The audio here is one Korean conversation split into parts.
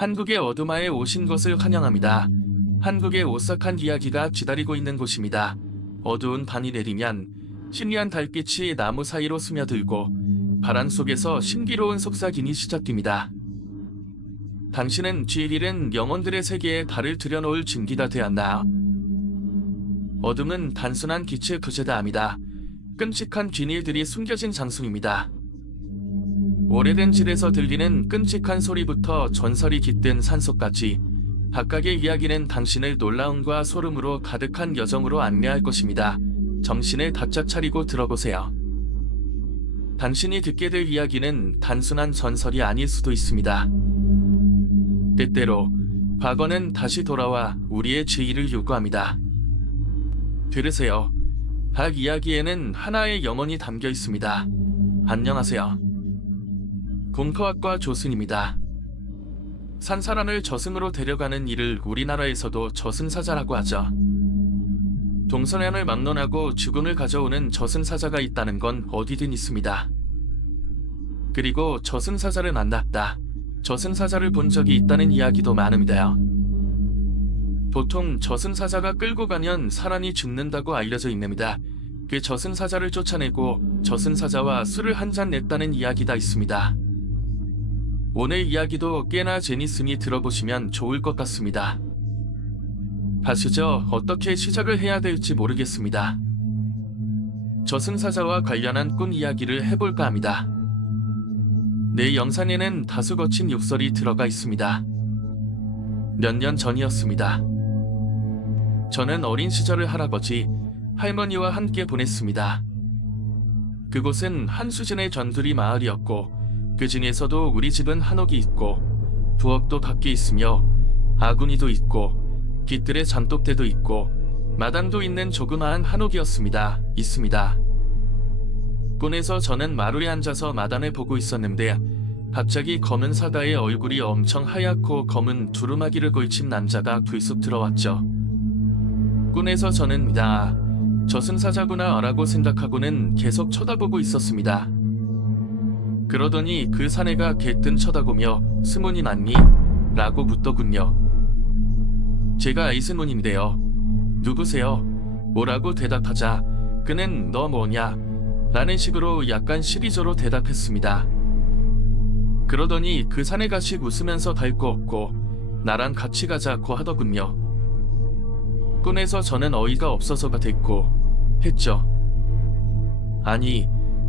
한국의 어두마에 오신 것을 환영합니다. 한국의 오싹한 이야기가 기다리고 있는 곳입니다. 어두운 밤이 내리면 신기한 달빛이 나무 사이로 스며들고 바람 속에서 신비로운 속삭임이 시작됩니다. 당신은 쥐일은 영혼들의 세계에 발을 들여놓을 준비가 되었나요? 어둠은 단순한 빛의 부재가 아니다. 끔찍한 비밀들이 숨겨진 장소입니다. 오래된 질에서 들리는 끔찍한 소리부터 전설이 깃든 산속까지 각각의 이야기는 당신을 놀라움과 소름으로 가득한 여정으로 안내할 것입니다. 정신을 바짝 차리고 들어보세요. 당신이 듣게 될 이야기는 단순한 전설이 아닐 수도 있습니다. 때때로 과거는 다시 돌아와 우리의 지위를 요구합니다. 들으세요. 각 이야기에는 하나의 영혼이 담겨 있습니다. 안녕하세요. 공科학과 조순입니다. 산사람을 저승으로 데려가는 일을 우리나라에서도 저승사자라고 하죠. 동서양을 막론하고 죽음을 가져오는 저승사자가 있다는 건 어디든 있습니다. 그리고 저승사자를 만났다. 저승사자를 본 적이 있다는 이야기도 많습니다. 보통 저승사자가 끌고 가면 사람이 죽는다고 알려져 있습니다. 그 저승사자를 쫓아내고 저승사자와 술을 한잔 냈다는 이야기가 있습니다. 오늘 이야기도 꽤나 재밌으니 들어보시면 좋을 것 같습니다. 가시죠. 어떻게 시작을 해야 될지 모르겠습니다. 저승사자와 관련한 꾼 이야기를 해볼까 합니다. 내 영상에는 다소 거친 욕설이 들어가 있습니다. 몇 년 전이었습니다. 저는 어린 시절을 할아버지, 할머니와 함께 보냈습니다. 그곳은 한수진의 전두리 마을이었고 그 중에서도 우리 집은 한옥이 있고 부엌도 밖에 있으며 아궁이도 있고 깃들에 잔독대도 있고 마당도 있는 조그마한 한옥이었습니다. 있습니다. 꾼에서 저는 마루에 앉아서 마당을 보고 있었는데 갑자기 검은 사다의 얼굴이 엄청 하얗고 검은 두루마기를 걸친 남자가 불쑥 들어왔죠. 꾼에서 저는 저승사자구나 라고 생각하고는 계속 쳐다보고 있었습니다. 그러더니 그 사내가 개뜬 쳐다보며 스모님 맞니? 라고 묻더군요. 제가 이스모님인데요. 누구세요? 뭐라고 대답하자 그는 너 뭐냐? 라는 식으로 약간 시리조로 대답했습니다. 그러더니 그 사내가 씩 웃으면서 달 거 없고 나랑 같이 가자고 하더군요. 꾼에서 저는 어이가 없어서가 됐고 했죠. 아니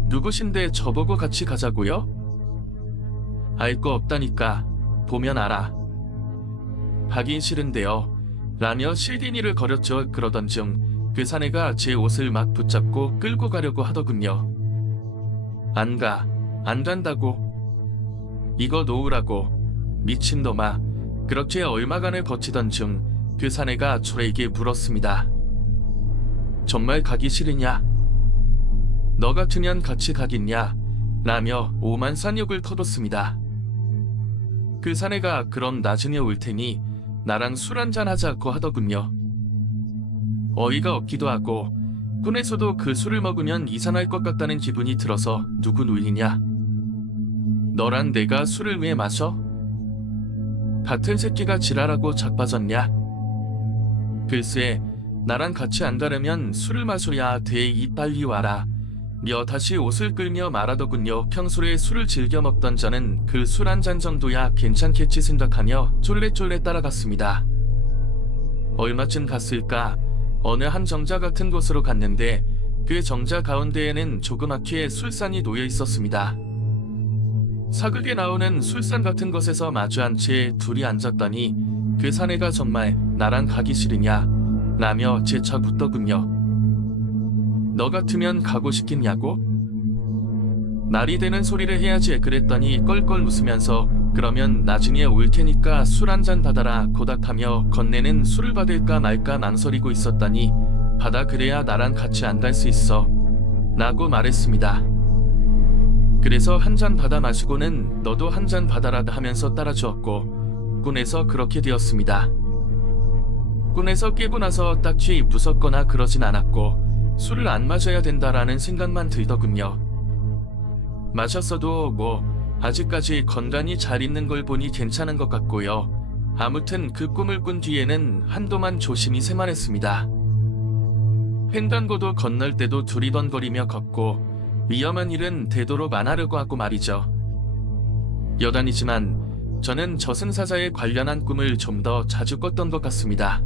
누구신데 저보고 같이 가자고요? 알 거 없다니까 보면 알아. 가긴 싫은데요 라며 실디니를 거렸죠. 그러던 중 그 사내가 제 옷을 막 붙잡고 끌고 가려고 하더군요. 안 간다고. 이거 놓으라고. 미친놈아. 그렇게 얼마간을 버티던 중 그 사내가 저에게 물었습니다. 정말 가기 싫으냐? 너 같으면 같이 가겠냐? 라며 오만산 욕을 터뒀습니다. 그 사내가 그럼 나중에 올 테니 나랑 술 한잔 하자고 하더군요. 어이가 없기도 하고 꾼에서도 그 술을 먹으면 이상할 것 같다는 기분이 들어서 누구 놀리냐? 너랑 내가 술을 왜 마셔? 같은 새끼가 지랄하고 자빠졌냐? 글쎄 나랑 같이 안 가려면 술을 마셔야 돼. 이 빨리 와라. 며 다시 옷을 끌며 말하더군요. 평소에 술을 즐겨 먹던 저는 그 술 한 잔 정도야 괜찮겠지 생각하며 쫄래쫄래 따라갔습니다. 얼마쯤 갔을까? 어느 한 정자 같은 곳으로 갔는데 그 정자 가운데에는 조그맣게 술산이 놓여 있었습니다. 사극에 나오는 술산 같은 곳에서 마주한 채 둘이 앉았더니 그 사내가 정말 나랑 가기 싫으냐? 라며 재차 묻더군요. 너 같으면 가고 싶겠냐고? 말이 되는 소리를 해야지 그랬더니 껄껄 웃으면서 그러면 나중에 올 테니까 술 한잔 받아라 고닥하며 건네는 술을 받을까 말까 망설이고 있었더니 받아 그래야 나랑 같이 안 갈 수 있어 라고 말했습니다. 그래서 한 잔 받아 마시고는 너도 한 잔 받아라 하면서 따라주었고 꾼에서 그렇게 되었습니다. 꾼에서 깨고 나서 딱히 무섭거나 그러진 않았고 술을 안 마셔야 된다라는 생각만 들더군요. 마셨어도 뭐 아직까지 건강히 잘 있는 걸 보니 괜찮은 것 같고요. 아무튼 그 꿈을 꾼 뒤에는 한동안 조심히 생활했습니다. 횡단보도 건널 때도 두리번거리며 걷고 위험한 일은 되도록 안 하려고 하고 말이죠. 여담이지만 저는 저승사자에 관련한 꿈을 좀 더 자주 꿨던 것 같습니다.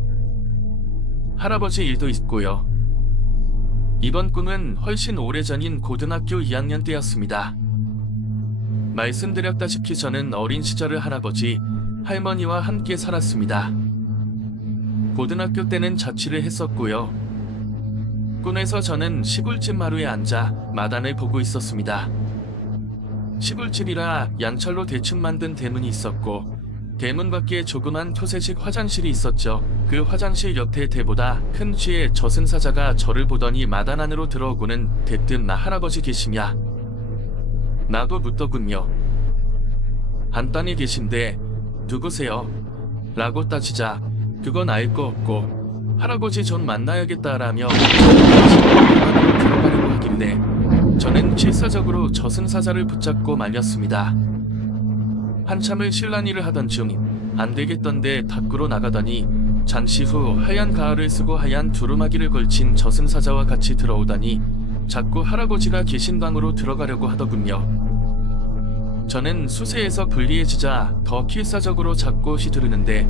할아버지 일도 있고요. 이번 꿈은 훨씬 오래전인 고등학교 2학년 때였습니다. 말씀드렸다시피 저는 어린 시절을 할아버지, 할머니와 함께 살았습니다. 고등학교 때는 자취를 했었고요. 꿈에서 저는 시골집 마루에 앉아 마당을 보고 있었습니다. 시골집이라 양철로 대충 만든 대문이 있었고 대문 밖에 조그만 토세식 화장실이 있었죠. 그 화장실 옆에 대보다 큰 쥐의 저승사자가 저를 보더니 마당 안으로 들어오고는 대뜸 나 할아버지 계시냐? 나도 묻더군요. 안방에 계신데 누구세요? 라고 따지자 그건 알 거 없고 할아버지 전 만나야겠다라며 안으로 들어가려고 하길래 저는 필사적으로 저승사자를 붙잡고 말렸습니다. 한참을 실랑이를 하던 중 안 되겠던데 밖으로 나가더니 잠시 후 하얀 가을을 쓰고 하얀 두루마기를 걸친 저승사자와 같이 들어오더니 자꾸 할아버지가 계신 방으로 들어가려고 하더군요. 저는 수세에서 불리해지자 더 필사적으로 잡고 휘두르는데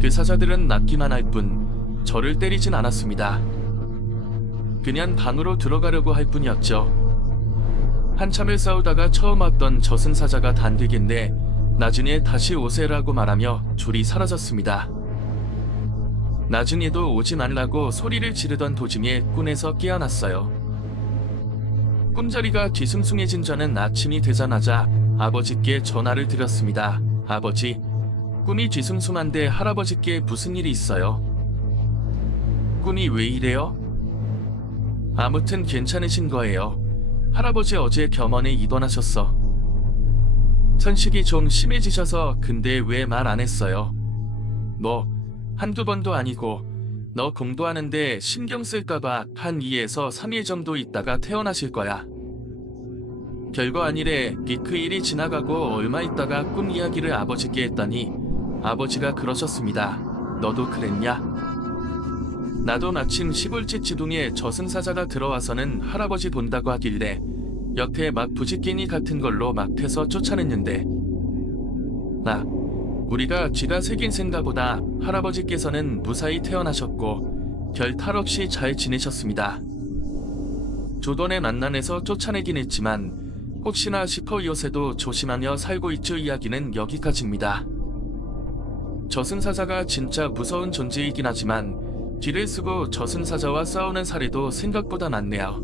그 사자들은 낫기만 할 뿐 저를 때리진 않았습니다. 그냥 방으로 들어가려고 할 뿐이었죠. 한참을 싸우다가 처음 왔던 저승사자가 단되겠네 나중에 다시 오세라고 말하며 줄이 사라졌습니다. 나중에도 오지 말라고 소리를 지르던 도중에 꿈에서 깨어났어요. 꿈자리가 뒤숭숭해진 저는 아침이 되자마자 아버지께 전화를 드렸습니다. 아버지, 꿈이 뒤숭숭한데 할아버지께 무슨 일이 있어요? 꿈이 왜 이래요? 아무튼 괜찮으신 거예요. 할아버지 어제 겸원에 입원하셨어. 천식이 좀 심해지셔서 근데 왜 말 안 했어요? 뭐 한두 번도 아니고 너 공부하는데 신경 쓸까봐 한 2에서 3일 정도 있다가 퇴원하실 거야. 별거 아니래. 그 일이 지나가고 얼마 있다가 꿈 이야기를 아버지께 했더니 아버지가 그러셨습니다. 너도 그랬냐? 나도 마침 시골집 지붕에 저승사자가 들어와서는 할아버지 본다고 하길래 옆에 막 부지깽이 같은 걸로 막 패서 쫓아냈는데 우리가 쥐가 새긴 생각보다 할아버지께서는 무사히 태어나셨고 별 탈 없이 잘 지내셨습니다. 조던의 만난에서 쫓아내긴 했지만 혹시나 싶어 요새도 조심하며 살고 있죠. 이야기는 여기까지입니다. 저승사자가 진짜 무서운 존재이긴 하지만 뒤를 쓰고 저승사자와 싸우는 사례도 생각보다 많네요.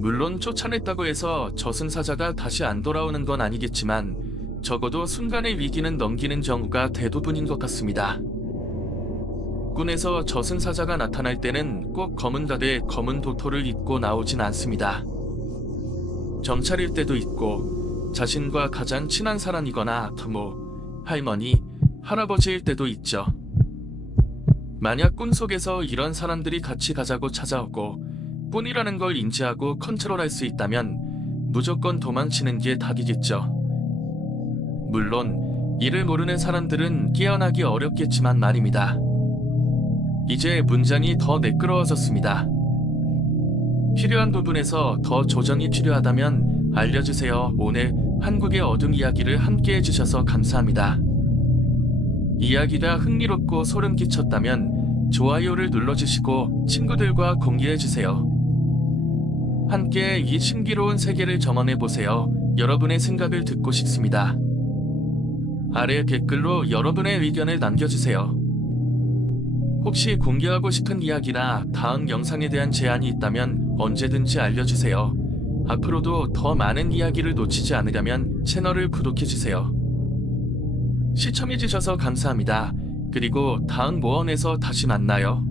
물론 쫓아냈다고 해서 저승사자가 다시 안 돌아오는 건 아니겠지만 적어도 순간의 위기는 넘기는 경우가 대부분인 것 같습니다. 꿈에서 저승사자가 나타날 때는 꼭 검은 가대 검은 도토를 입고 나오진 않습니다. 정찰일 때도 있고 자신과 가장 친한 사람이거나 부모, 할머니, 할아버지일 때도 있죠. 만약 꿈속에서 이런 사람들이 같이 가자고 찾아오고 뿐이라는 걸 인지하고 컨트롤할 수 있다면 무조건 도망치는 게 답이겠죠. 물론 이를 모르는 사람들은 깨어나기 어렵겠지만 말입니다. 이제 문장이 더 매끄러워졌습니다. 필요한 부분에서 더 조정이 필요하다면 알려주세요. 오늘 한국의 어둠 이야기를 함께 해주셔서 감사합니다. 이야기가 흥미롭고 소름 끼쳤다면 좋아요를 눌러주시고 친구들과 공유해주세요. 함께 이 신비로운 세계를 점원해보세요. 여러분의 생각을 듣고 싶습니다. 아래 댓글로 여러분의 의견을 남겨주세요. 혹시 공개하고 싶은 이야기나 다음 영상에 대한 제안이 있다면 언제든지 알려주세요. 앞으로도 더 많은 이야기를 놓치지 않으려면 채널을 구독해주세요. 시청해주셔서 감사합니다. 그리고 다음 모험에서 다시 만나요.